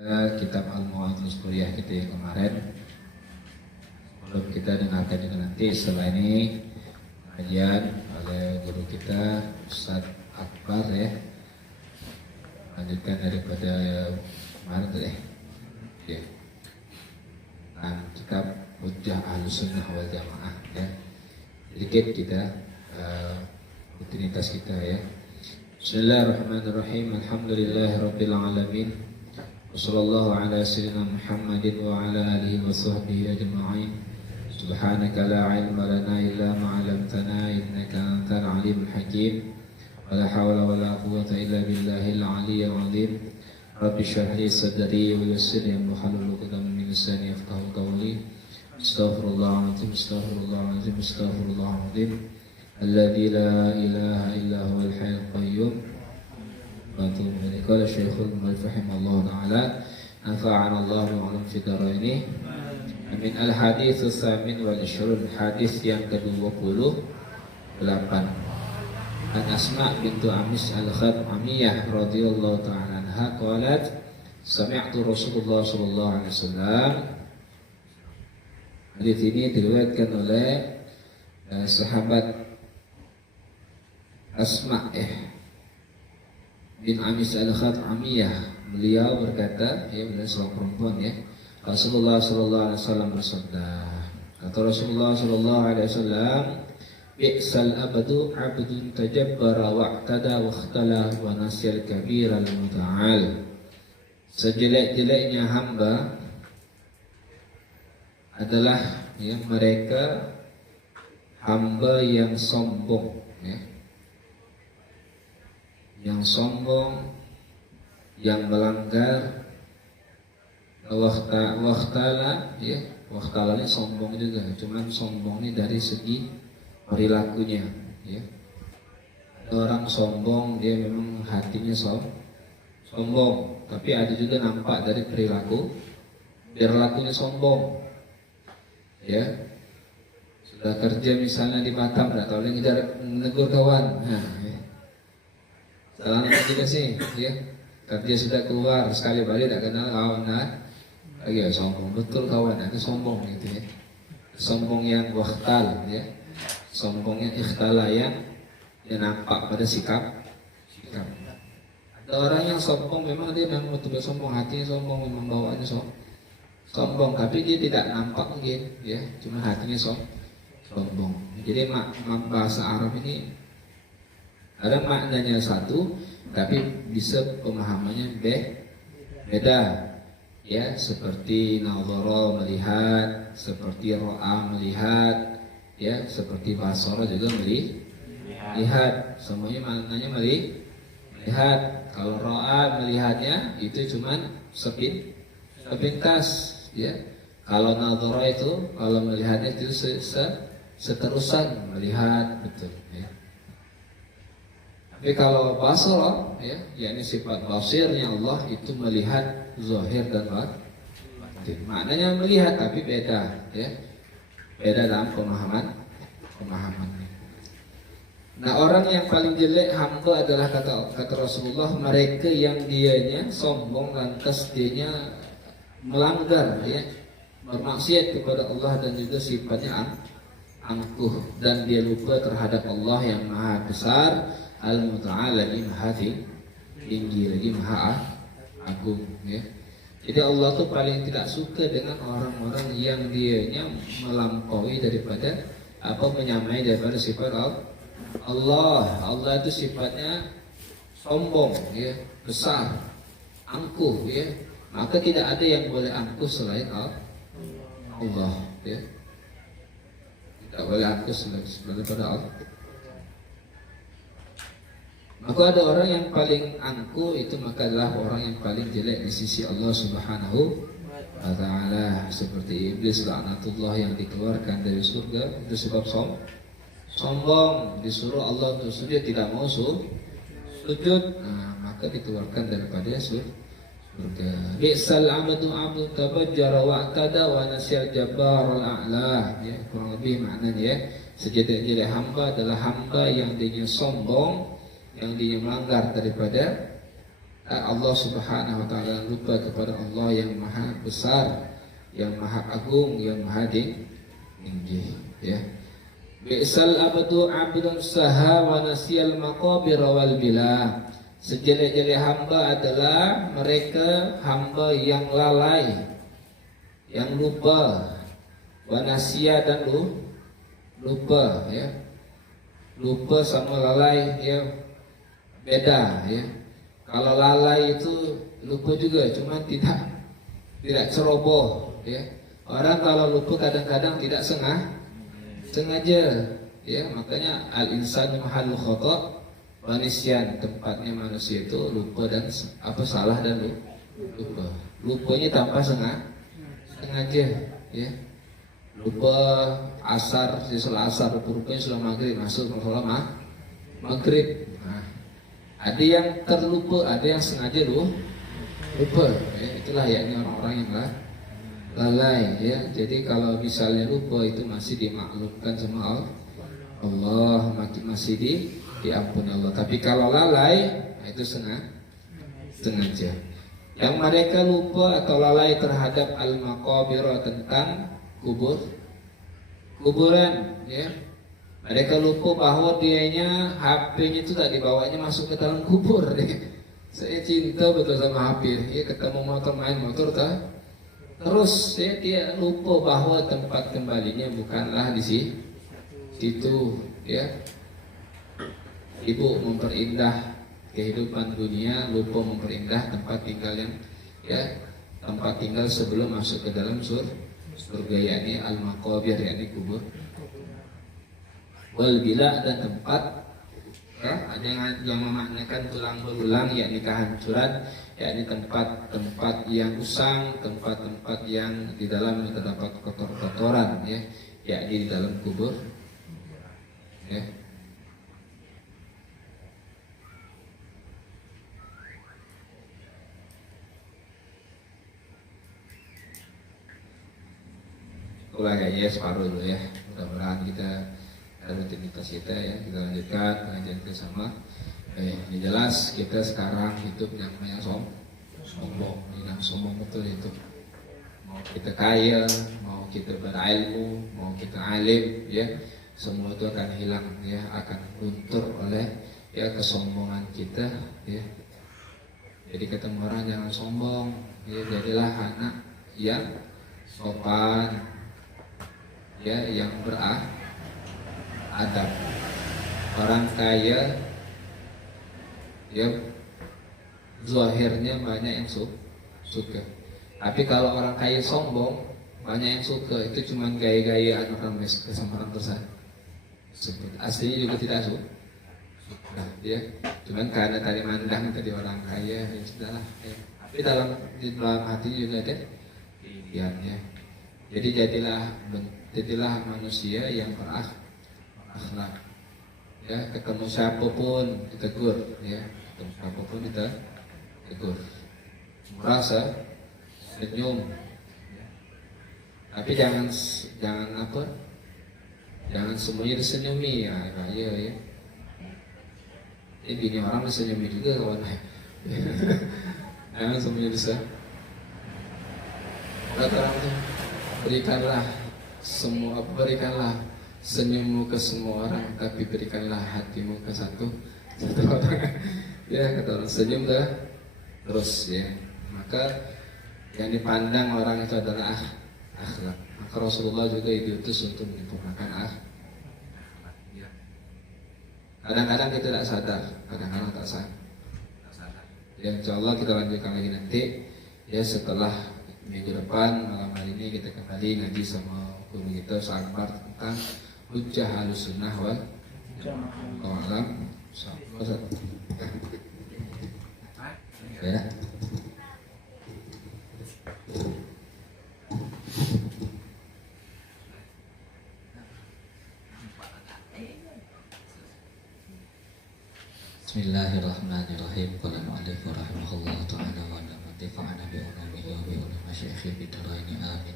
Kitab Al-Mu'adz Kuliah kita yang kemarin. Sebelum kita dengarkan juga nanti setelah ini kajian oleh guru kita Ustaz Akbar ya. Lanjutkan daripada kemarin deh. Oke. Kitab Hujjah Ahlussunnah wal Jamaah ya. Sedikit kita rutinitas kita ya. Bismillahirrahmanirrahim. Alhamdulillahirabbil alamin. Wassallallahu ala sayyidina Muhammadin wa ala alihi wa sahbihi ajma'in. Subhanaka la ilma lana illa ma 'allamtana innaka antal alimul hakim. Wa la hawla wa la quwwata illa billahil aliyyil azim. Rabbi shrah li sadri wa yassir li amri wahlul 'uqdatam min lisani yafqahu qawli. Astaghfirullahaladzim, astaghfirullahaladzim, astaghfirullahaladzim. Alladzi la ilaha illa huwal hayyul qayyum. Qala Syekhul Mu'allif rahimahullah ta'ala, anfa'ana Allah bi'ulum fid dharain. Min al-hadits as-samin wal 20, hadis yang ke-28. An Asma bintu Amis al-Khad'amiyah radhiyallahu ta'ala anha qalat, sami'tu Rasulullah sallallahu alaihi wasallam. Hadis ini diriwayatkan oleh sahabat Asma bin Amis al-Khad'amiyah. Beliau berkata, ya beliau seorang perempuan ya. Rasulullah sallallahu alaihi wasallam bersabda. Kata Rasulullah sallallahu alaihi wasallam, bi'sal abdu 'abdun tajabbara wa'tada wakhtala wa nasyal kabira al-muta'al. Sejelek-jeleknya hamba adalah ya mereka hamba yang sombong ya. Yang sombong, yang melanggar, waktala ya, waktala ini sombong juga, cuman sombong ini dari segi perilakunya ya. Ada orang sombong, dia memang hatinya sombong, tapi ada juga nampak dari perilakunya sombong ya. Sudah kerja misalnya di Batam, nggak tahu lagi menegur kawan, nah ya. Salah juga sih, ya. Kerja sudah keluar sekali balik tak kenal kawan, lagi ya sombong betul kawan, itu sombong gitu ya. Sombong yang waktal, ya. Sombong yang ikhtala yang nampak pada sikap. Ada orang yang sombong, memang dia memang betul sombong, hatinya sombong, memang bawaannya sombong, tapi dia tidak nampak mungkin, ya. Cuma hatinya sombong. Jadi bahasa Arab ini ada maknanya satu, tapi bisa pemahamannya beda. Ya, seperti nadhara melihat, seperti ra'a melihat, ya, seperti basara juga melihat. Semuanya maknanya melihat. Kalau ra'a melihatnya itu cuman sepintas, ya. Kalau nadhara itu, kalau melihatnya itu seterusan melihat betul, ya. Tapi kalau basar ya, yakni sifat basirnya Allah itu melihat zahir dan batin. Maknanya melihat tapi beda ya. Beda dalam pemahaman. Nah, orang yang paling jelek hamba adalah kata Rasulullah, mereka yang dianya sombong lantas dianya melanggar ya, bermaksiat kepada Allah dan juga sifatnya angkuh dan dia lupa terhadap Allah yang Maha Besar, Al-Muta'al lagi maha tinggi, lagi maha agung ya. Jadi Allah tuh paling tidak suka dengan orang-orang yang dianya melampaui daripada menyamai daripada sifat Allah. Allah itu sifatnya sombong ya, besar, angkuh ya. Maka tidak ada yang boleh angkuh selain Allah ya. Tidak boleh angkuh selain daripada Allah. Maka ada orang yang paling angkuh itu maka adalah orang yang paling jelek di sisi Allah Subhanahu wa ta'ala. Seperti iblis laknatullah yang dikeluarkan dari surga itu sebab sombong. Disuruh Allah untuk sujud tidak mau sujud, nah, maka dikeluarkan daripada surga. Bi'sal abdu tabajjara wa'tada wa nasyal jabbarul a'la ya, kurang lebih maknanya ya. Sejelek-jelek hamba adalah hamba yang dia sombong, yang dia melanggar daripada Allah Subhanahu wa taala, lupa kepada Allah yang maha besar, yang maha agung, yang maha tinggi, ya. Bi'sal abdu abdun saha wa nasiyal maqabir wal bila. Sejelek-jelek hamba adalah mereka hamba yang lalai, yang lupa, wa nasiya dan lupa, ya. Lupa sama lalai ya beda, ya. Kalau lalai itu lupa juga, cuma tidak ceroboh, ya. Orang kalau lupa kadang-kadang tidak sengaja, ya. Makanya al-insanu mahallu khata' wa nisyan, tempatnya manusia itu lupa dan salah dan lupa. Lupanya tanpa sengaja, ya. Lupa asar, setelah asar, rupanya sudah maghrib, masuk masalah maghrib. Nah, ada yang terlupa, ada yang sengaja lupa, ya. Itulah yakni orang-orang yang lalai, ya. Jadi kalau misalnya lupa itu masih dimaklumkan sama Allah, masih diampuni Allah. Tapi kalau lalai itu sengaja. Yang mereka lupa atau lalai terhadap al-maqabir, tentang kuburan, ya. Mereka lupa bahwa dianya HP-nya itu tak dibawanya masuk ke dalam kubur, ya. Saya cinta betul sama HP, ya. Ketemu motor, main motor tak? Terus dia lupa bahwa tempat kembalinya bukanlah di situ, ya. Ibu memperindah kehidupan dunia, lupa memperindah tempat tinggal yang, ya, tempat tinggal sebelum masuk ke dalam surga, yakni al-maqabir, yakni kubur. Wal bila, dan tempat, ya, ada yang memaknakan tulang berulang, yakni kehancuran, yakni tempat-tempat yang usang, tempat-tempat yang di dalam terdapat kotor-kotoran, ya, yakni di dalam kubur, ya. Itulah kayaknya separuh dulu, ya. Mudah-mudahan kita rutinitas kita, ya, kita lanjutkan pengajian kita sama. Ini jelas kita sekarang hidup yang namanya sombong, yang sombong betul itu. Mau kita kaya, mau kita berilmu, mau kita alim, ya, semua itu akan hilang, ya, akan luntur oleh, ya, kesombongan kita, ya. Jadi ketemu orang jangan sombong, ya, jadilah anak yang sopan, ya, yang beradab. Orang kaya, ya, zahirnya banyak yang suka. Tapi kalau orang kaya sombong, banyak yang suka. Itu cuma gaya-gayaan orang kesamaran besar. Aslinya juga tidak suka, ya. Cuman karena tadi mandang tadi orang kaya, ya sudahlah, ya. Tapi di dalam hatinya juga ada impiannya. Jadi jadilah manusia yang berakhlak, ya. Ketemu siapapun ditegur, ya. Ketemu siapapun ditegur, merasa senyum, ya. Tapi jangan jangan semuanya disenyumi, ya. Ya. Ini bini orang disenyumi juga kawan. Jangan semuanya bisa. Kata orang tuh, berikanlah senyummu ke semua orang, tapi berikanlah hatimu ke satu orang. Ya, kata orang, senyum dah terus, ya. Maka yang dipandang orang itu adalah akhlak. Maka Rasulullah juga diutus untuk menyempurnakan akhlak. Kadang-kadang kita tidak sadar, kadang-kadang tak sadar. Ya, insyaallah kita lanjutkan lagi nanti, ya, setelah minggu depan. Malam hari ini kita kembali ngaji sama guru kita Akbar tentang hujjah Ahlussunnah wal Jamaah. Ya. Bismillahirrahmanirrahim. Qala al-mu'allif rahimahullah ta'ala wa nafa'ana bi ulumihi wa bi ulumi masyayikhi bi dharaini amin.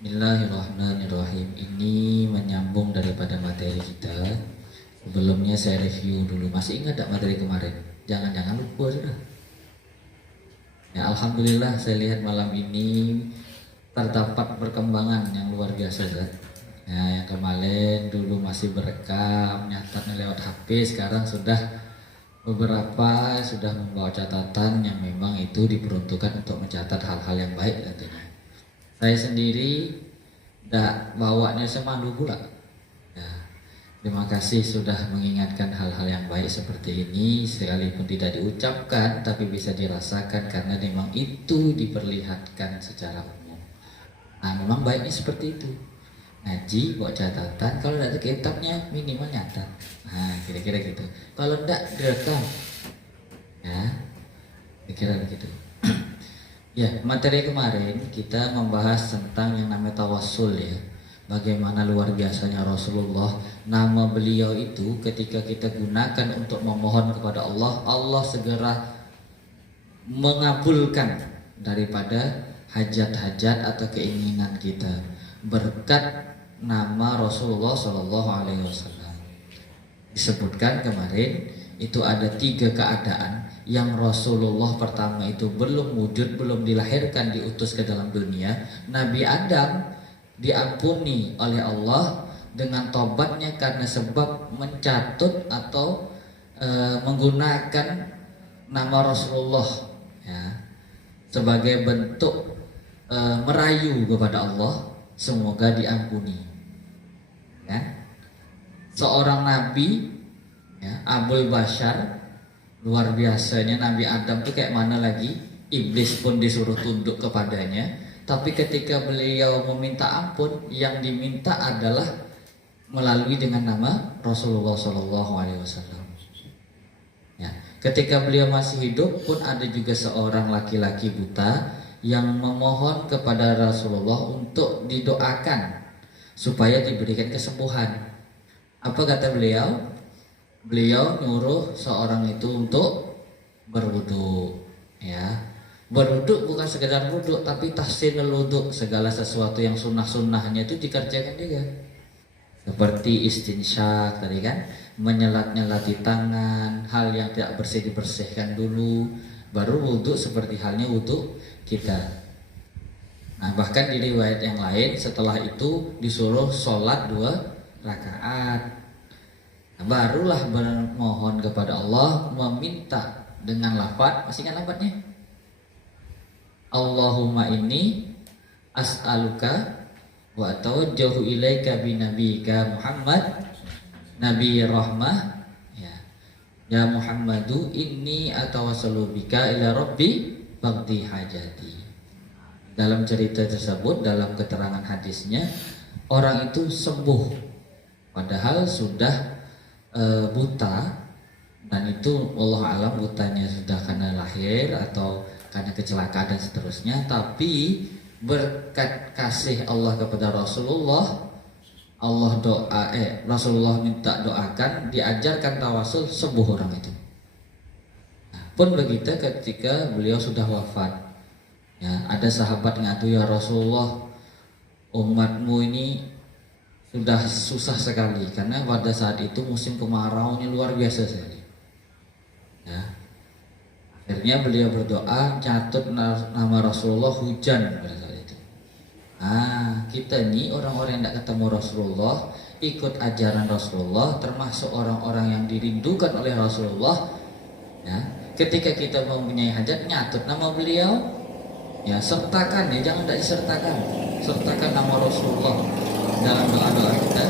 Bismillahirrahmanirrahim. Ini menyambung daripada materi kita. Sebelumnya saya review dulu. Masih ingat tak materi kemarin? Jangan-jangan lupa sudah. Ya, alhamdulillah saya lihat malam ini terdapat perkembangan yang luar biasa, Zat. Ya, yang kemarin dulu masih berekam, nyatatnya lewat HP, sekarang sudah beberapa sudah membawa catatan yang memang itu diperuntukkan untuk mencatat hal-hal yang baik tentunya. Saya sendiri tidak bawanya semandu pula. Ya, terima kasih sudah mengingatkan hal-hal yang baik seperti ini, sekalipun tidak diucapkan tapi bisa dirasakan karena memang itu diperlihatkan secara umum. Nah, memang baiknya seperti itu. Ngaji, buat catatan, kalau ada kitabnya minimal nyatat. Nah, kira-kira gitu. Kalau tidak direkam, ya, kira-kira begitu. Ya, materi kemarin kita membahas tentang yang namanya tawassul ya. Bagaimana luar biasanya Rasulullah. Nama beliau itu ketika kita gunakan untuk memohon kepada Allah, Allah segera mengabulkan daripada hajat-hajat atau keinginan kita berkat nama Rasulullah Shallallahu Alaihi Wasallam. Disebutkan kemarin itu ada 3 keadaan yang Rasulullah pertama itu belum wujud, belum dilahirkan, diutus ke dalam dunia. Nabi Adam diampuni oleh Allah dengan tobatnya karena sebab mencatut atau menggunakan nama Rasulullah ya, sebagai bentuk merayu kepada Allah semoga diampuni ya. Seorang nabi ya, Abul Bashar, luar biasanya Nabi Adam itu kayak mana lagi, iblis pun disuruh tunduk kepadanya, tapi ketika beliau meminta ampun yang diminta adalah melalui dengan nama Rasulullah Shallallahu Alaihi Wasallam. Ya, ketika beliau masih hidup pun ada juga seorang laki-laki buta yang memohon kepada Rasulullah untuk didoakan supaya diberikan kesembuhan. Apa kata beliau? Beliau nyuruh seorang itu untuk berwudu, ya. Berwudu bukan sekedar wudu, tapi tahsinul wudu, segala sesuatu yang sunnah-sunnahnya itu dikerjakan juga. Seperti istinsyak tadi kan, menyelat-nyelati tangan, hal yang tidak bersih dibersihkan dulu, baru wudu seperti halnya wudu kita. Nah, bahkan di riwayat yang lain setelah itu disuruh sholat 2 rakaat. Nah, barulah bermohon kepada Allah, meminta dengan lafaz, masih ingat lafaznya? Allahumma inni as'aluka wa tawajjahu ilaika bi nabiyika Muhammad nabi rahmah ya. Ya Muhammadu inni atawassalu bika ila rabbi baqdi hajati. Dalam cerita tersebut, dalam keterangan hadisnya, orang itu sembuh padahal sudah buta, dan itu Allah alam butanya sudah karena lahir atau karena kecelakaan dan seterusnya, tapi berkat kasih Allah kepada Rasulullah, Rasulullah minta doakan, diajarkan tawasul, sembuh orang itu. Nah, pun begitu ketika beliau sudah wafat, ya, ada sahabat ngadu, ya Rasulullah, umatmu ini sudah susah sekali karena pada saat itu musim kemaraunya luar biasa sekali. Ya. Akhirnya beliau berdoa, catut nama Rasulullah, hujan pada saat itu. Kita nih orang-orang yang tidak ketemu Rasulullah, ikut ajaran Rasulullah, termasuk orang-orang yang dirindukan oleh Rasulullah. Ya. Ketika kita mempunyai hajat, nyatut nama beliau, ya sertakan ya, jangan tidak disertakan, sertakan nama Rasulullah dalam doa-doa kita,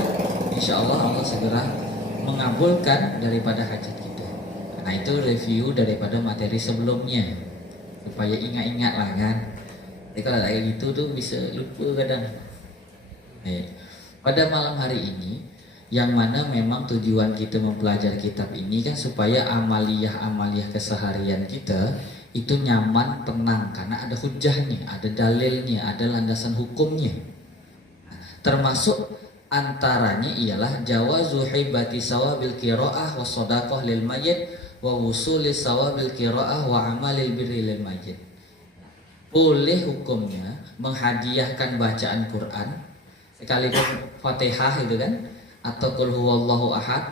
insya Allah Allah segera mengabulkan daripada hajat kita. Nah, itu review daripada materi sebelumnya supaya ingat-ingat lah kan. Jadi kalau kayak gitu tuh bisa lupa kadang. Pada malam hari ini, yang mana memang tujuan kita mempelajari kitab ini kan supaya amaliyah-amaliyah keseharian kita itu nyaman, tenang, karena ada hujahnya, ada dalilnya, ada landasan hukumnya. Termasuk antaranya ialah jawazu hibati sawabil qiraah wa shadaqah lil mayyit wa wusuli sawabil qiraah wa amalil birri lil mayyit. Boleh hukumnya menghadiahkan bacaan Quran sekalipun Fatihah itu kan, atau qul huwallahu ahad,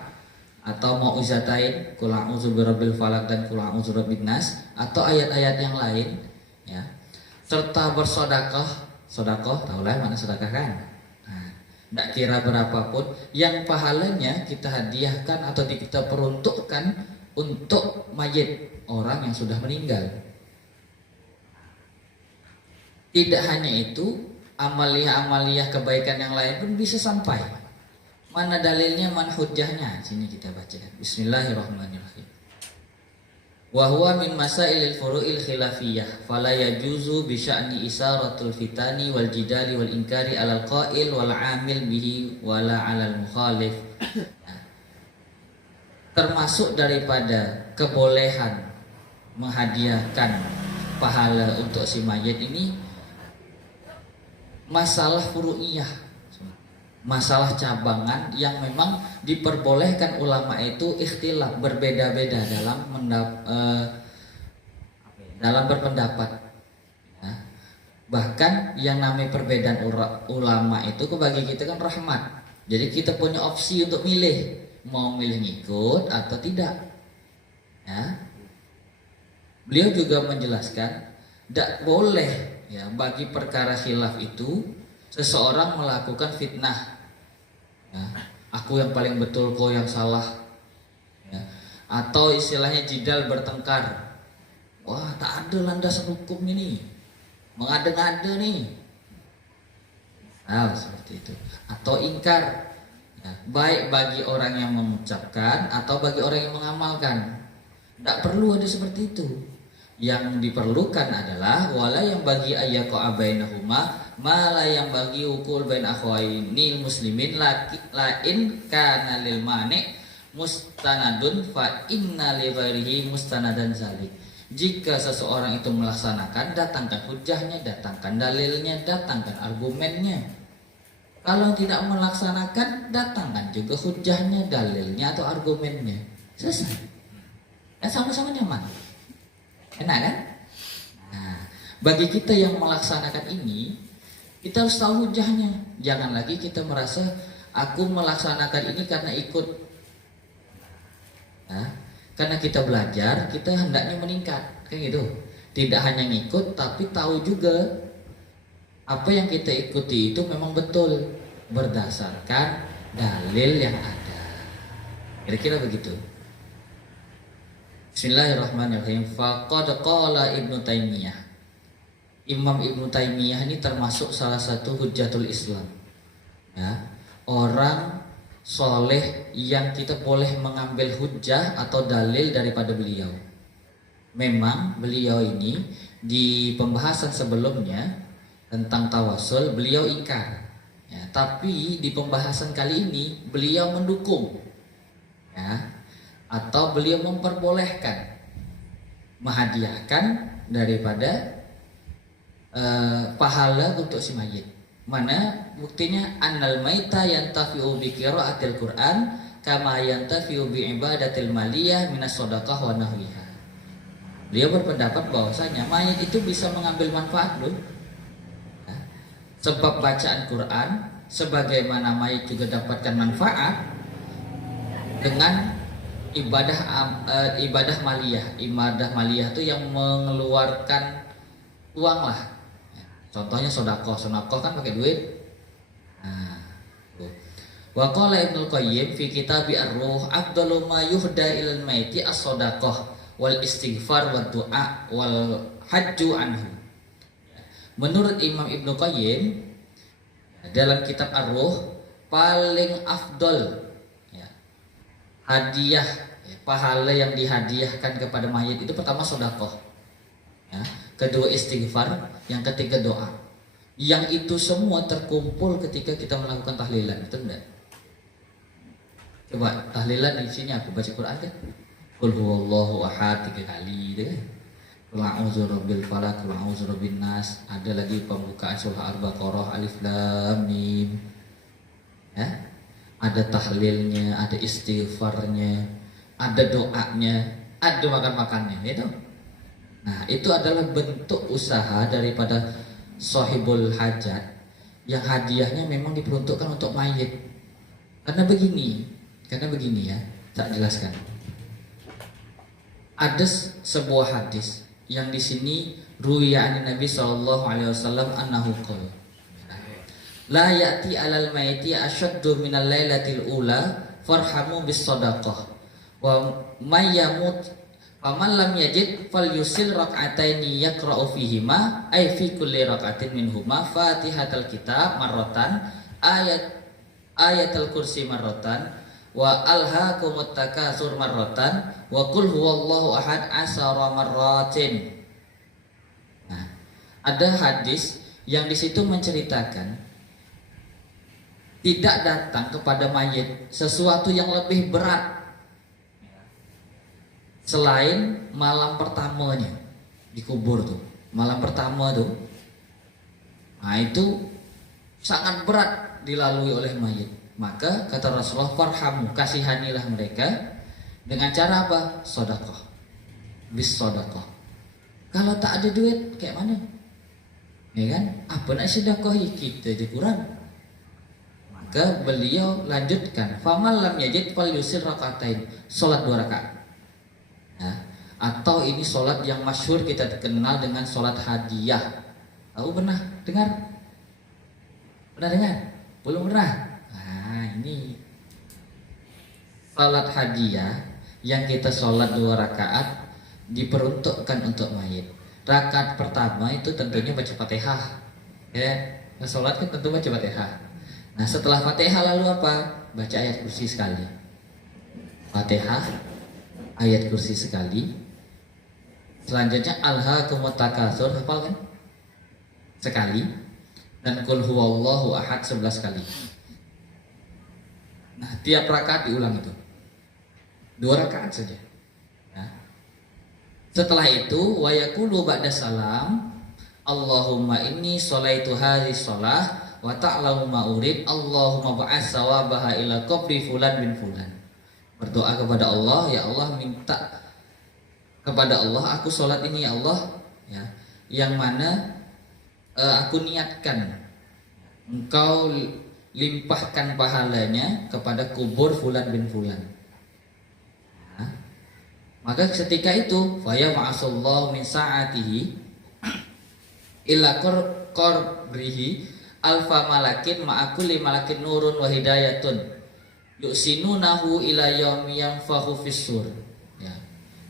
atau mau'izatain qul a'udzu birabbil falaq dan qul a'udzu birabbin nas, atau ayat-ayat yang lain ya, serta bersodakoh. Sodakoh, tahulah mana sedekah kan? Nah, tidak kira berapapun yang pahalanya kita hadiahkan atau kita peruntukkan untuk mayit orang yang sudah meninggal. Tidak hanya itu, amaliyah-amaliyah kebaikan yang lain pun bisa sampai. Mana dalilnya, mana hujjahnya? Sini kita baca. Bismillahirrahmanirrahim. Wa huwa min masailil furu'il khilafiyah fala yajuzu bi sya'ni isaratul fitani wal jidali wal inkari alal qail wal amil bihi wala alal mukhalif. Termasuk daripada kebolehan menghadiahkan pahala untuk si mayit ini masalah furu'iyah, masalah cabangan yang memang diperbolehkan ulama itu ikhtilaf, berbeda-beda dalam berpendapat. Ya. Bahkan yang namanya perbedaan ulama itu bagi kita kan rahmat. Jadi kita punya opsi untuk milih, mau milih ngikut atau tidak. Ya. Beliau juga menjelaskan tidak boleh ya bagi perkara khilaf itu seseorang melakukan fitnah. Ya, aku yang paling betul, kau yang salah. Ya, atau istilahnya jidal, bertengkar. Wah, tak ada landasan hukum ini, mengada-ngada nih. Nah, seperti itu. Atau ingkar, ya, baik bagi orang yang mengucapkan atau bagi orang yang mengamalkan. Tidak perlu ada seperti itu. Yang diperlukan adalah wala yang bagi ayyaqa bainahuma mala yang bagi ukul bain akhwainil muslimin lain kana lil mani mustanadun fa inna li ghairihi mustanadan zalik. Jika seseorang itu melaksanakan, datangkan hujahnya, datangkan dalilnya, datangkan argumennya. Kalau tidak melaksanakan, datangkan juga hujahnya, dalilnya atau argumennya. Selesai. Dan sama-sama nyaman. Enak kan? Nah, bagi kita yang melaksanakan ini, kita harus tahu hujahnya. Jangan lagi kita merasa aku melaksanakan ini karena ikut. Nah, karena kita belajar, kita hendaknya meningkat, kayak gitu. Tidak hanya ngikut, tapi tahu juga apa yang kita ikuti itu memang betul berdasarkan dalil yang ada. Kira-kira begitu. Bismillahirrahmanirrahim. Faqad qala Ibnu Taimiyah. Imam Ibnu Taimiyah ini termasuk salah satu hujjatul Islam. Ya, orang soleh yang kita boleh mengambil hujjah atau dalil daripada beliau. Memang beliau ini di pembahasan sebelumnya tentang tawasul beliau ingkar. Ya, tapi di pembahasan kali ini beliau mendukung. Ya, atau beliau memperbolehkan menghadiahkan daripada pahala untuk si mayit. Mana buktinya annal maita yantafi'u bi qiraatil Qur'an kama yantafi'u bi ibadatil maliyah minas shadaqah wa nahwiha. Beliau berpendapat bahwasanya mayit itu bisa mengambil manfaat loh. Ya, sebab bacaan Quran sebagaimana mayit juga dapatkan manfaat dengan ibadah maliyah. Ibadah maliyah itu yang mengeluarkan uang lah. Contohnya sodakoh kan pakai duit. Nah, wa qala Ibnu Qayyim fi kitab Ar-Ruh afdalu ma yuhda ilal maiti as-sadaqah wal istighfar wa du'a wal hajju anhu. Menurut Imam Ibnu Qayyim dalam kitab Ar-Ruh paling afdol ya, hadiah ya, pahala yang dihadiahkan kepada mayit itu pertama sodakoh ya, kedua istighfar, yang ketiga doa. Yang itu semua terkumpul ketika kita melakukan tahlilan, betul enggak? Coba tahlilan di sini aku baca Quran kan? Qul huwallahu ahad 3 kali gitu kan? Qul a'udzu birabbil falaq, qul a'udzu birabbin nas. Ada lagi pembukaan surah Al-Baqarah alif lam mim. Ya? Ada tahlilnya, ada istighfarnya, ada doanya, ada makan-makannya, itu. Nah, itu adalah bentuk usaha daripada sahibul hajat yang hadiahnya memang diperuntukkan untuk mayit. Karena begini ya, tak jelaskan. Ada sebuah hadis yang di sini ruwiya an Nabi sallallahu alaihi wasallam annahu qala la ya'ti 'alal maiti ashaddu minal lailatil ula farhamu bis sadaqah wa may yamut faman lam yajid falyusil rak'ataini yaqra'u fihima ay fi kulli rak'atin minhuma fatihatal kitab marratan ayatul kursi marratan wa alhaakumut takasur marratan wa qul huwallahu ahad asara marratin. Nah, ada hadis yang di situ menceritakan tidak datang kepada mayit sesuatu yang lebih berat selain malam pertamanya dikubur tuh. Malam pertama tuh, nah itu sangat berat dilalui oleh mayit. Maka kata Rasulullah, farhamu, kasihanilah mereka dengan cara apa? Sedekah. Bis sedekah. Kalau tak ada duit kayak mana? Ya kan? Apa nak sedekah kita je kurang. Maka beliau lanjutkan, faman lam yajid falyusil rakaatain, salat 2 rakaat. Ya. Atau ini salat yang masyhur kita kenal dengan salat hadiah. Tahu pernah dengar? Pernah dengar? Belum pernah? Nah, ini salat hadiah yang kita sholat 2 rakaat diperuntukkan untuk mayit. Rakaat pertama itu tentunya baca Fatihah. Ya, sholat kan tentu baca Fatihah. Nah, setelah Fatihah lalu apa? Baca ayat kursi sekali. Fatihah, ayat kursi sekali. Selanjutnya alhaakumut takasur, hafal kan? Sekali. Dan qul huwallahu ahad 11 kali. Nah, tiap rakaat diulang itu 2 rakaat saja ya. Setelah itu wa yaqulu ba'da salam Allahumma inni sholaitu hadhihi shalah wa ta'lamu ma urid Allahumma ba'ats sawabaha ila qabri fulan bin fulan. Berdoa kepada Allah, ya Allah, minta kepada Allah aku sholat ini ya Allah ya, yang mana aku niatkan engkau limpahkan pahalanya kepada kubur fulan bin fulan. Nah, maka ketika itu faya ma'asallahu min sa'atihi illa qabrihi alfa malakin ma'akulli malakin nurun wa hidayatun yusinunahu ila yaumi yanfahu fissur. Ya.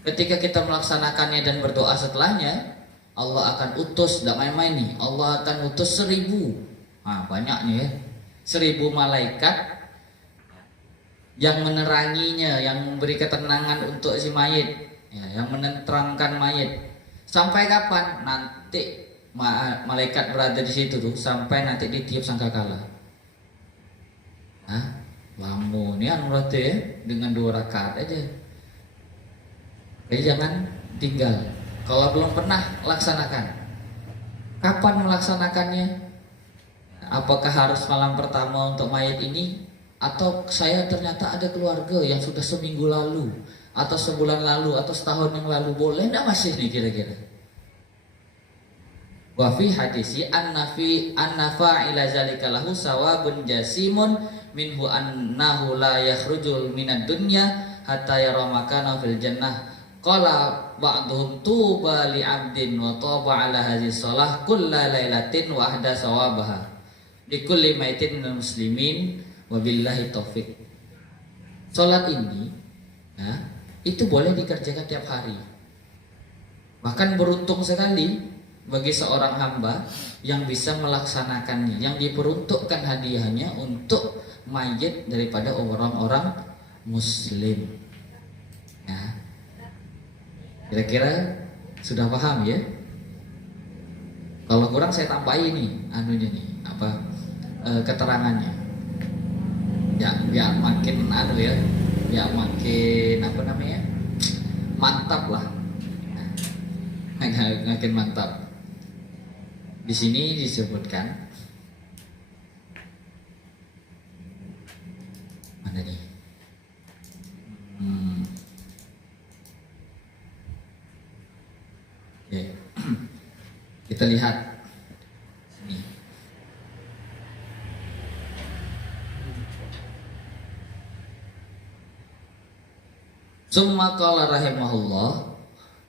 Ketika kita melaksanakannya dan berdoa setelahnya, Allah akan utus, tidak main-main nih, Allah akan utus 1000. Nah, banyaknya ya. 1000 malaikat yang meneranginya, yang memberi ketenangan untuk si mayit, ya, yang menenteramkan mayit. Sampai kapan? Nanti malaikat berada di situ tuh sampai nanti ditiup sangkakala. Hah? Lama nih berarti ya, dengan 2 rakaat aja. Jadi jangan tinggal. Kalau belum pernah laksanakan. Kapan melaksanakannya? Apakah harus malam pertama untuk mayat ini? Atau saya ternyata ada keluarga yang sudah seminggu lalu, atau sebulan lalu, atau setahun yang lalu, boleh enggak masih nih kira-kira? Wa fi hadisi annafa ila zalika lahu sawabun jasimun minhu annahu la yakhrujul minad dunya hatta yara makana fil jannah. Qala ba'dhum tuba li 'abdin wa taba 'ala hadhihi shalah kulla lailatin wa ahda sawabaha likulli maitin minal muslimin wabillahi taufik. Salat ini ya, itu boleh dikerjakan tiap hari. Bahkan beruntung sekali bagi seorang hamba yang bisa melaksanakannya, yang diperuntukkan hadiahnya untuk mayit daripada orang-orang muslim. Ya. Kira-kira sudah paham ya? Kalau kurang saya tambahin nih anunya nih, apa keterangannya. Ya, biar makin ya, biar makin apa namanya? Mantap lah. Makin mantap. Di sini disebutkan mana nih? Oke. Kita lihat sini. Summa qala rahimahullah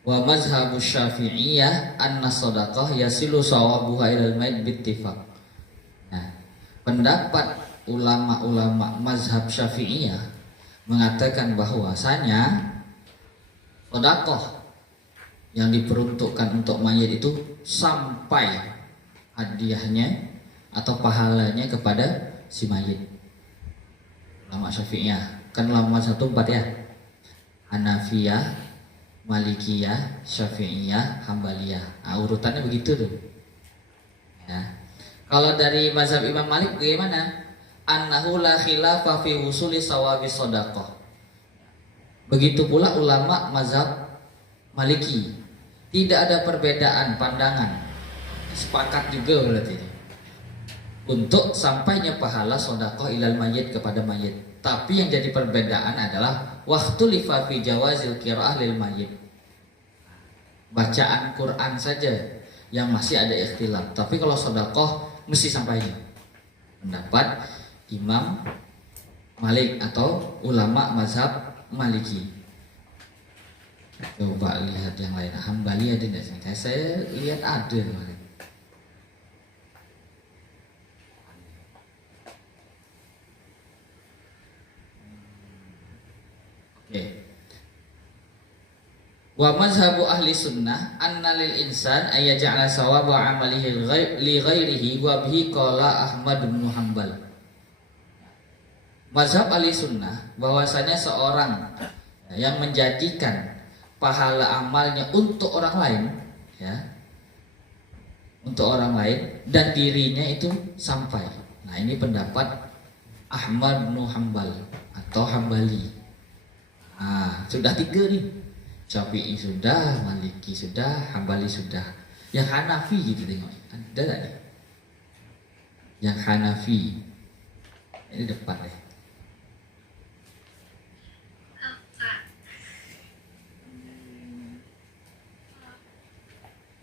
Wa mazhabu Syafi'iyah anna shadaqah yasilu sawabuha ilal mayyit bittifaq. Nah, pendapat ulama-ulama mazhab Syafi'iyah mengatakan bahwasanya sedekah yang diperuntukkan untuk mayit itu sampai hadiahnya atau pahalanya kepada si mayit. Ulama Syafi'iyah kan ulama satu empat ya, Hanafiyah, Malikiyah, Syafi'iyah, Hambaliyah. Nah, urutannya begitu tuh. Ya. Kalau dari mazhab Imam Malik bagaimana? Annahu la khilafa fi wusuli sawabi shadaqah. Begitu pula ulama mazhab Maliki. Tidak ada perbedaan pandangan. Sepakat juga berarti ini. Untuk sampainya pahala sedekah ilal mayyit kepada mayit. Tapi yang jadi perbedaan adalah waktu lifa fi jawazil qiraah lil mayyit. Bacaan Quran saja yang masih ada ikhtilaf. Tapi kalau sedekah mesti sampainya. Pendapat Imam Malik atau ulama mazhab Maliki. Coba lihat yang lain. Hambali ada tidak sini? Saya lihat ada. Oke. Wa mazhabu ahli sunnah anna lil insan ayaj'ala sawaba amalihi li ghairihi wa bihi qala Ahmad bin Hanbal. Mazhab ahli sunnah bahwasanya seorang yang menjadikan pahala amalnya untuk orang lain, ya, untuk orang lain dan dirinya itu sampai. Nah, ini pendapat Ahmad bin Hanbal atau Hambali. Ah, sudah 3 nih. Syafi'i sudah, Maliki sudah, Hambali sudah. Yang Hanafi gitu tengok. Ada tak nih? Yang Hanafi. Ini depan deh.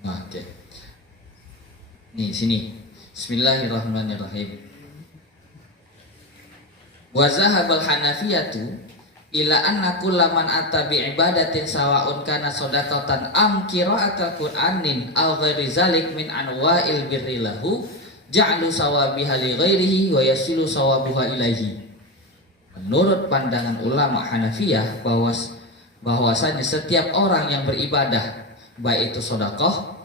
Nah, oke. Nih, sini. Bismillahirrahmanirrahim. Wa zahabal Hanafiyatu ila anna kullaman ata bi ibadatin sawa'un kana shadaqatan am qira'atul Qur'anin aw ghairi zalik min anwa'il birri lahu ja'lu sawabiha li ghairihi wa yasilu sawabuha ilaihi. Menurut pandangan ulama Hanafiyah bahwasanya setiap orang yang beribadah baik itu sedekah,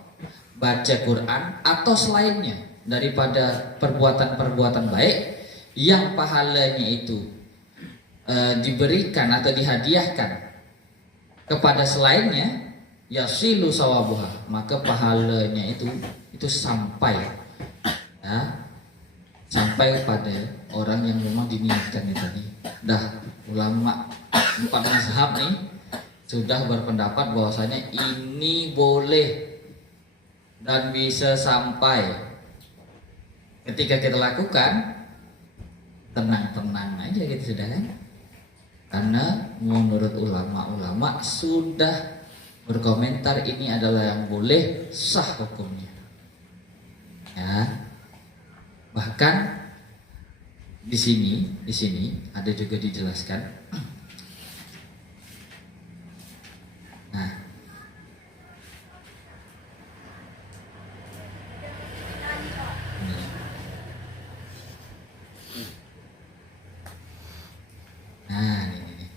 baca Quran atau selainnya daripada perbuatan-perbuatan baik yang pahalanya itu diberikan atau dihadiahkan kepada selainnya, yasilu sawabuha, maka pahalanya itu sampai, ya, sampai pada orang yang memang diniatkan itu tadi. Dah ulama 4 mazhab nih sudah berpendapat bahwasanya ini boleh dan bisa sampai. Ketika kita lakukan, tenang-tenang aja gitu sudah kan. Karena menurut ulama-ulama sudah berkomentar ini adalah yang boleh, sah hukumnya. Ya. Bahkan di sini ada juga dijelaskan. Nah, ini.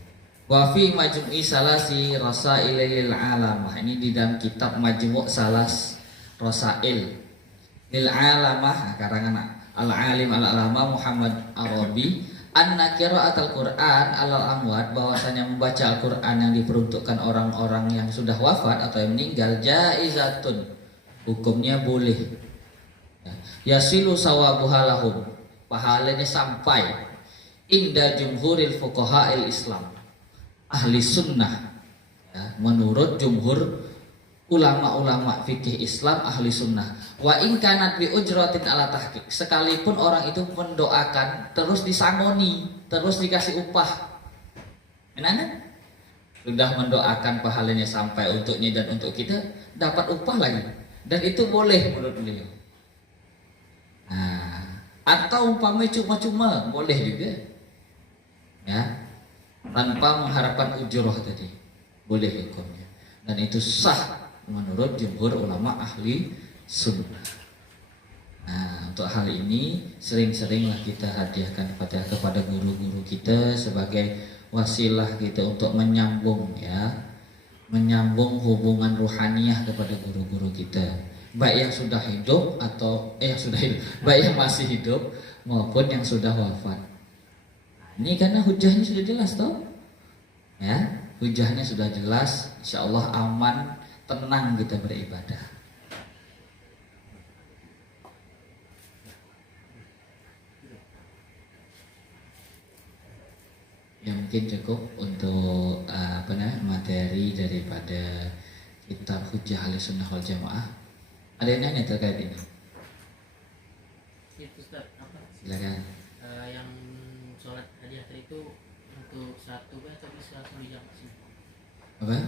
Wa fi majmu'i salasi rasailil alamah. Ini di dalam kitab Majmu' Salas Rasail lil alamah karangan al-alim al-alama Muhammad Arabi anna qira'atul Qur'an alal amwat, bahwasanya membaca Al-Qur'an yang diperuntukkan orang-orang yang sudah wafat atau yang meninggal jaizatun, hukumnya boleh. Yasilu sawabuha lahum, pahalanya sampai inda jumhuril fuqaha'il Islam, ahli sunnah, ya, menurut jumhur ulama-ulama fikih Islam ahli sunnah. Wa in kanat bi ujratin ala tahqiq, sekalipun orang itu mendoakan terus disangoni, terus dikasih upah. Enak? Sudah mendoakan pahalanya sampai untuknya dan untuk kita, dapat upah lagi, dan itu boleh menurut beliau. Nah, atau umpamanya cuma-cuma boleh juga, ya, tanpa mengharapkan ujroh tadi, boleh hukumnya. dan itu sah menurut jumhur ulama ahli sunnah. Nah, untuk hal ini sering-seringlah kita hadiahkan kepada guru-guru kita sebagai wasilah kita untuk menyambung hubungan ruhaniyah kepada guru-guru kita, baik yang sudah hidup atau baik yang masih hidup maupun yang sudah wafat. Ini karena hujahnya sudah jelas toh, ya, hujahnya sudah jelas, insya Allah aman, tenang kita beribadah. Ya mungkin cukup untuk materi daripada kitab Hujjah Ahlussunnah wal Jamaah. Ada yang nanya terkait ini? Itu Ustaz, apa? Silakan. Yang sholat hadiah itu untuk satu atau bisa langsung dijamaah sih? Apa?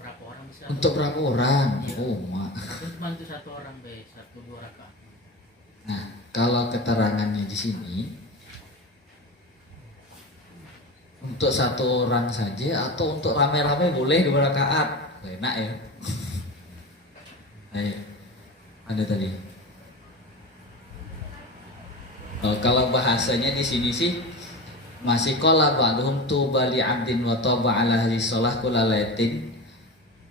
Berapa orang bisa? Untuk berapa orang? Iya. Oh, mak. Cuma itu satu orang be, 1-2 rakaat. Nah, kalau keterangannya di sini untuk satu orang saja atau untuk rame-rame boleh 2 rakaat. Enak ya. Ayo. Ada tadi. Kalau bahasanya di sini sih masih qala ba'dhum tuba li 'abdin wa taba 'ala hadhihi shalah kullalaitin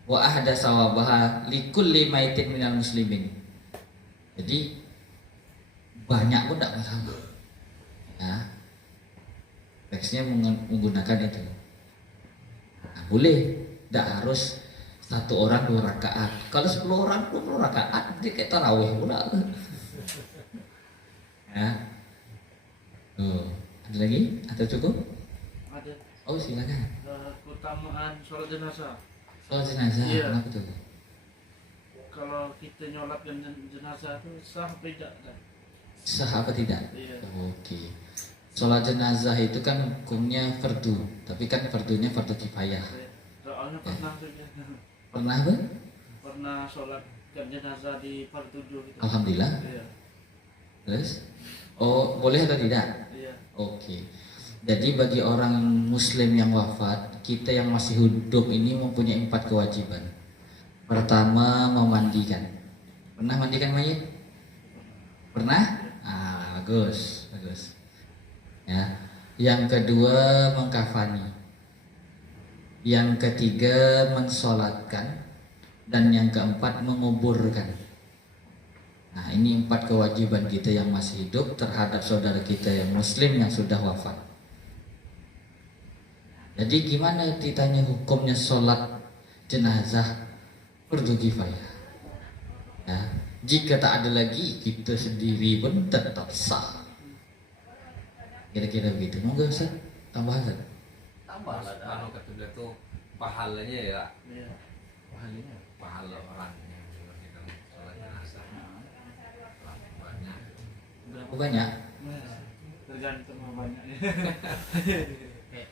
wa ahda sawabaha likulli maitin minal muslimin. Jadi banyak pun tidak masalah. Ya. Teksnya menggunakan itu. Nah, boleh, tidak harus satu orang 2 rakaat. Kalau 10 orang 20 rakaat, nanti kayak tarawih pula. Ya. Tuh, ada lagi? Atau cukup? Ada Oh silakan. keutamaan sholat jenazah. Soal jenazah, Iya. kenapa tuh? Kalau kita nyolatkan jenazah itu sah apa tidak? Sah apa tidak? Iya. Oke. Sholat jenazah itu kan hukumnya fardu, tapi kan fardunya fardu kifayah. Soalnya pernah saja. Pernah apa? Pernah sholatkan jenazah di Partujuh gitu. Alhamdulillah. Iya. Terus? Oh, boleh atau tidak? Iya. Oke. Jadi bagi orang muslim yang wafat, kita yang masih hidup ini mempunyai 4 kewajiban. Pertama, memandikan. Pernah mandikan mayit? Pernah? Ah, bagus, bagus. Ya. Yang kedua, mengkafani. Yang ketiga, mensolatkan. Dan yang keempat, menguburkan. Nah, ini 4 kewajiban kita yang masih hidup terhadap saudara kita yang muslim yang sudah wafat. Jadi gimana ditanya hukumnya sholat jenazah fardu kifayah? Ya, jika tak ada lagi, kita sendiri pun tetap sah. Kira-kira begitu. Monggo Ustaz, tambahan. Tambah lah anu kata dia tuh pahalanya ya. Iya. Pahala orang yang mengerjakan sholat jenazah. Banyak. Berapa? Banyak. Tergantung sama banyaknya.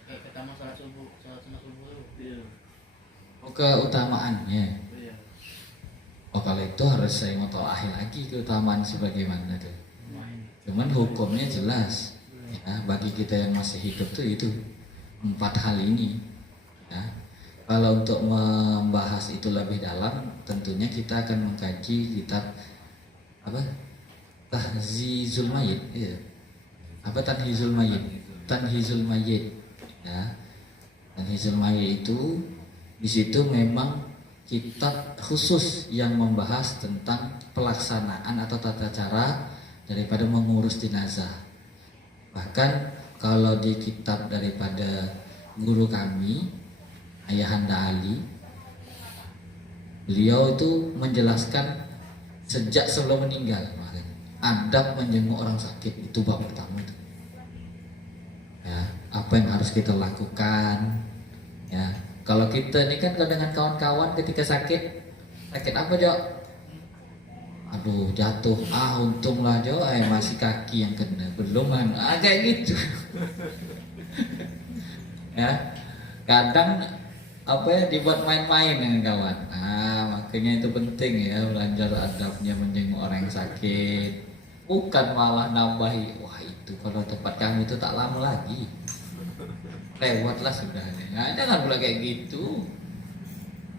Pertama sholat sunnah subuh. Iya. Oh, keutamaannya. Iya. Oh, kalau itu harus saya mau tolak lagi keutamaan sebagaimana tuh. Main. Cuman hukumnya jelas. Ya, bagi kita yang masih hidup tuh itu 4 hal ini. Ya. Kalau untuk membahas itu lebih dalam, tentunya kita akan mengkaji kitab apa? Tahzizul Mayyit. Iya. Apa Tanhizul Mayyit? Tanhizul Mayyit. Ya. Tanhizul Mayyit itu di situ memang kitab khusus yang membahas tentang pelaksanaan atau tata cara daripada mengurus jenazah. Bahkan kalau di kitab daripada guru kami Ayahanda Ali, beliau itu menjelaskan sejak sebelum meninggal adab menjenguk orang sakit itu bab pertama itu. Ya, apa yang harus kita lakukan? Ya, kalau kita ini kan dengan kawan-kawan ketika sakit apa Jok? Aduh jatuh, untunglah Jo, masih kaki yang kena, belum kan, kayak gitu. Ya, kadang dibuat main-main dengan kawan. Makanya itu penting ya, belajar adabnya menjenguk orang yang sakit, bukan malah nambahi. Wah itu kalau tempat kamu itu tak lama lagi, lewatlah sudah. Nah, jangan pula kayak gitu.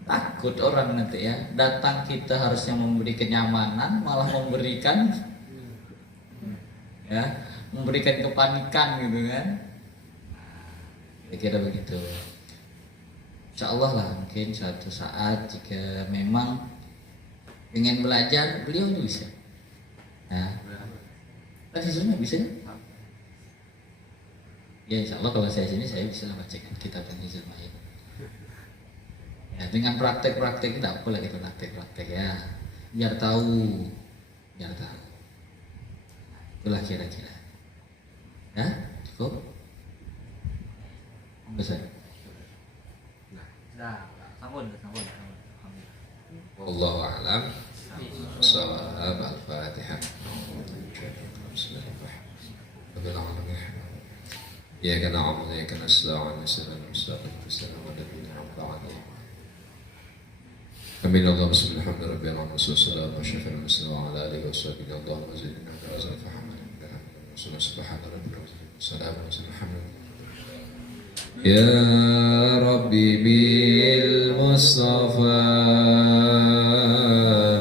Takut orang nanti ya, datang kita harusnya memberi kenyamanan malah memberikan ya, memberikan kepanikan gitu kan. Kira-kira begitu. Insya Allah lah mungkin suatu saat jika memang ingin belajar, beliau juga bisa. Nah, kan siswanya bisa ya? Ya insya Allah kalau saya sini saya bisa bacakan kitab Hizbul Mahin. Ya, dengan praktek-praktek tidak boleh kita praktek-praktek ya, biar tahu. Itulah kira-kira. Ya, cukup. Bisa. Sambun. Wallahu a'lam. Shawab al-Fatihah. Bismillahirrahmanirrahim. Iyyaka na'budu wa iyyaka nasta'in. Ihdinas siratal mustaqim. Ladzina an'amta 'alaihim. Amin. Allahumma shalli ala rabbil alamin wa sallallahu ala alihi wa sahbihi Allahumma zidna wa la fahman. Subhana rabbika rabbil izzati amma yasifun. Ya Rabbi bil Mustafa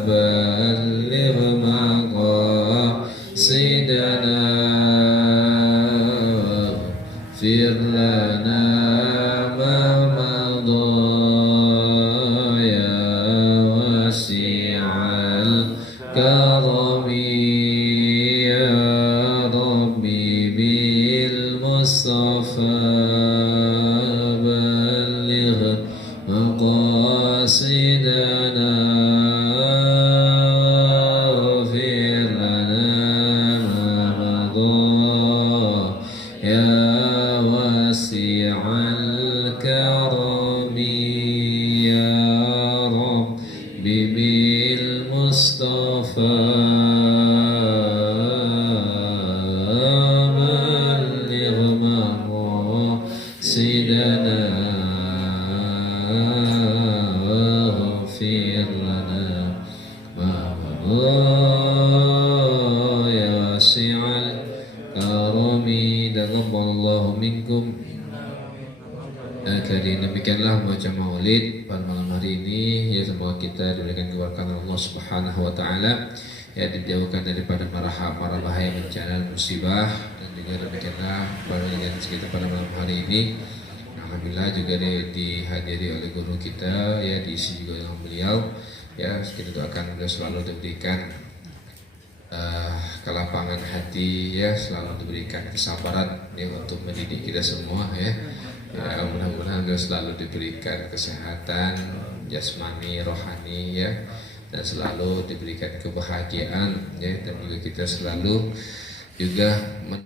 balligh maqasidana waghfir lana ma madha ya wasi'al karami ya Rabbi bil Mustafa مقاصدنا واغفر لنا ما مضى يا واسع الكرم يا رب بالمصطفى بلغ مقاصدنا واغفر لنا ما مضى يا واسع الكرم تقبل الله منكم. Jadi demikianlah baca maulid pada malam hari ini ya, semoga kita diberikan keberkahan Allah Subhanahu wa taala ya, dijauhkan daripada mara bahaya bencana musibah, dan juga demikianlah pada kita pada malam hari ini. Alhamdulillah juga dihadiri oleh guru kita ya, diisi juga dengan beliau ya. Kita doakan beliau selalu diberikan kelapangan hati ya, selalu diberikan kesabaran ya untuk mendidik kita semua ya. Ya, mudah-mudahan beliau selalu diberikan kesehatan jasmani, rohani ya, dan selalu diberikan kebahagiaan ya, dan juga kita selalu juga